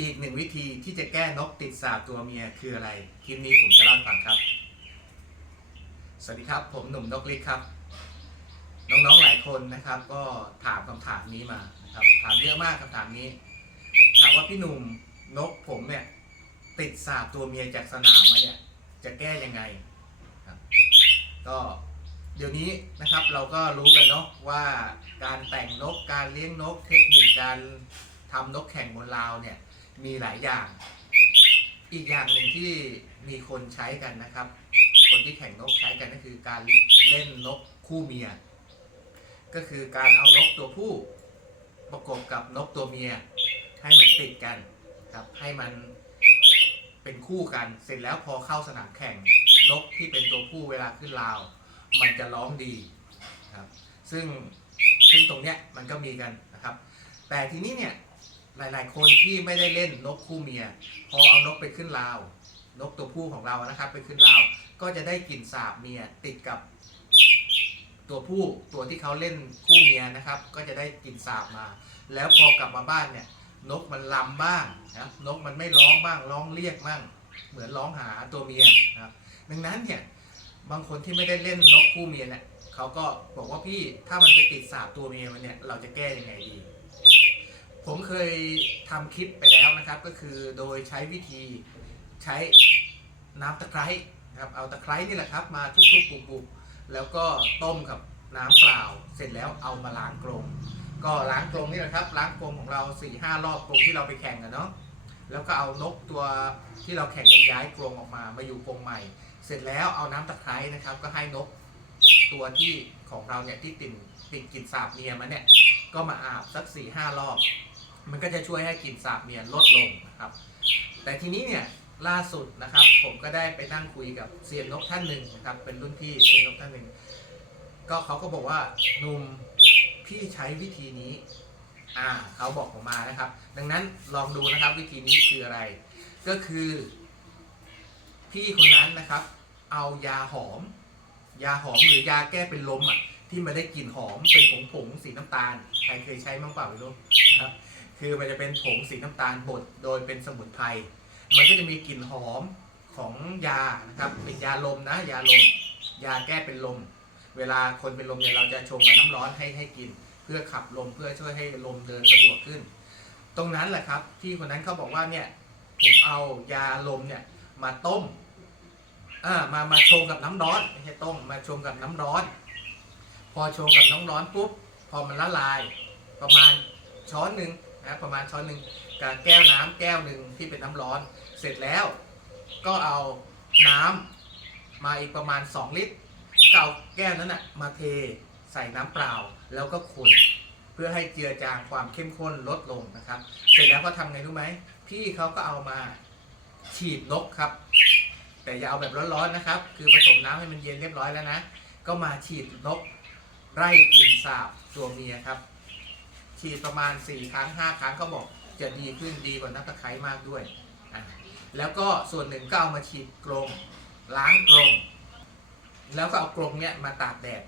อีกหนึ่งวิธีที่จะแก้นกติดสาบตัวเมียคืออะไร คลิปนี้ผมจะเล่าฟังครับ สวัสดีครับ ผมหนุ่มนกลิกครับ น้องๆหลายคนนะครับ ก็ถามคำถามนี้มานะครับ ถามเยอะมากคำถามนี้ ถามว่าพี่หนุ่มนกผมเนี่ย ติดสาบตัวเมียจากสนามมาเนี่ย จะแก้ยังไงครับ ก็เดี๋ยวนี้นะครับเราก็รู้กันเนาะว่าการแต่งนกการเลี้ยงนก เทคนิคการทำนกแข่งบนราวเนี่ย มีหลายอย่าง อีกอย่างหนึ่งที่มีคนใช้กันนะครับ คนที่แข่งนกใช้กันก็คือการเล่นนกคู่เมีย ก็คือการเอานกตัวผู้ประกบกับนกตัวเมีย ให้มันติดกันครับ ให้มันเป็นคู่กัน เสร็จแล้วพอเข้าสนามแข่งนกที่เป็นตัวผู้เวลาขึ้นราว มันจะร้องดีครับ ซึ่งซึ่งตรงเนี้ยมันก็มีกันนะครับ แต่ทีนี้เนี่ย หลาย ๆ คนที่ไม่ได้เล่นนกคู่เมีย พอเอานกไปขึ้นราว นกตัวผู้ของเรานะครับ ไปขึ้นราว ก็จะได้กลิ่นสาบเมียติดกับ ตัวผู้ตัวที่เขาเล่นคู่เมียนะครับ ก็จะได้กลิ่นสาบมา แล้วพอกลับมาบ้านเนี่ย นกมันลำบ้างนะนกมันไม่ร้องบ้างร้องเรียกบ้างเหมือนร้องหาตัวเมียนะครับดังนั้นเนี่ยบางคนที่ไม่ได้เล่นนกคู่เมียเนี่ยเขาก็บอกว่าพี่ถ้ามันจะติดสาบตัวเมียมันเนี่ยเราจะแก้ยังไงดี ผมเคยทำคลิปไปแล้วนะครับ ก็คือโดยใช้วิธีใช้น้ำตะไคร้นะครับเอาตะไคร้นี่แหละครับ มาทุบๆปุบๆแล้วก็ต้มกับน้ำเปล่า เสร็จแล้วเอามาล้างกรงก็ล้างกรงนี่แหละครับ ล้างกรงของเรา4ี่ห้ารอบกรงที่เราไปแข่งกันเนาะแล้วก็เอานกตัวที่เราแข่งย้ายกรงออกมามาอยู่กรงใหม่ เสร็จแล้วเอาน้ำตะไคร้นะครับ ก็ให้นกตัวที่ของเราเนี่ยที่ติดติดกลิ่นสาบเมียมันเนี่ยก็มาอาบสัก4ี่ห้ารอบ มันก็จะช่วยให้กลิ่นสาบเมียลดลงนะครับ แต่ทีนี้เนี่ยล่าสุดนะครับ ผมก็ได้ไปนั่งคุยกับเซียนนกท่านหนึ่งนะครับ เป็นรุ่นพี่เซียนนกท่านหนึ่งก็เขาก็บอกว่าหนุ่มพี่ใช้วิธีนี้อ่าเขาบอกผมมานะครับ ดังนั้นลองดูนะครับวิธีนี้คืออะไร ก็คือ พี่คนนั้นนะครับ เอายาหอม ยาหอมหรือยาแก้เป็นลมอะที่มันได้กลิ่นหอมเป็นผงผงๆสีน้ำตาลใครเคยใช้บ้างเปล่าไม่รู้นะครับ คือมันจะเป็นผงสีน้ำตาลบดโดยเป็นสมุนไพร มันก็จะมีกลิ่นหอมของยานะครับ เป็นยาลมนะ ยาลม ยาแก้เป็นลม เวลาคนเป็นลมเนี่ยเราจะชงกับน้ำร้อนให้ให้กิน เพื่อขับลมเพื่อช่วยให้ลมเดินสะดวกขึ้น ตรงนั้นแหละครับพี่คนนั้นเขาบอกว่าเนี่ยผมเอายาลมเนี่ยมาต้มอ่ามามาชงกับน้ำร้อนไม่ใช่ต้มมาชงกับน้ำร้อน พอชงกับน้ำร้อนปุ๊บพอมันละลาย ประมาณช้อนหนึ่ง นะประมาณช้อนหนึ่งกับแก้วน้ำแก้วหนึ่งที่เป็นน้ำร้อน เสร็จแล้วก็เอาน้ำมาอีกประมาณ 2 ลิตรเก็เอาแก้วนั้นนะมาเทใส่น้ำเปล่าแล้วก็คนเพื่อให้เจือจางความเข้มข้นลดลงนะครับ เสร็จแล้วก็ทำไงรู้ไหมพี่เขาก็เอามาฉีดนกครับ แต่อย่าเอาแบบร้อนๆนะครับ คือผสมน้ำให้มันเย็นเรียบร้อยแล้วนะ ก็มาฉีดนกไล่กลิ่นสาบตัวเมียครับ ฉีดประมาณ 4 ครั้ง 5 ครั้งก็บอกจะดีขึ้นดีกว่าน้ำตะไคร้มากด้วย แล้วก็ส่วนหนึ่งก็เอามาฉีดกรงล้างกรงแล้วก็เอากรงเนี้ยมาตากแดด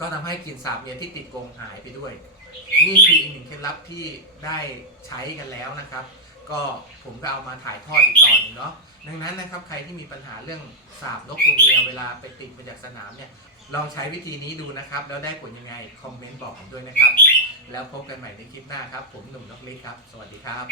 ก็ทำให้กลิ่นสาบเมียที่ติดกรงหายไปด้วย นี่คืออีกหนึ่งเคล็ดลับที่ได้ใช้กันแล้วนะครับ ก็ผมก็เอามาถ่ายทอดอีกตอนหนึงเนาะดังนั้นนะครับใครที่มีปัญหาเรื่องสาบนกตัวเมียเวลาไปติดมาจากสนามเนี่ยลองใช้วิธีนี้ดูนะครับ แล้วได้ผลยังไง คอมเมนต์บอกผมด้วยนะครับ แล้วพบกันใหม่ในคลิปหน้าครับ ผมหนุ่มนกเล็กครับ สวัสดีครับ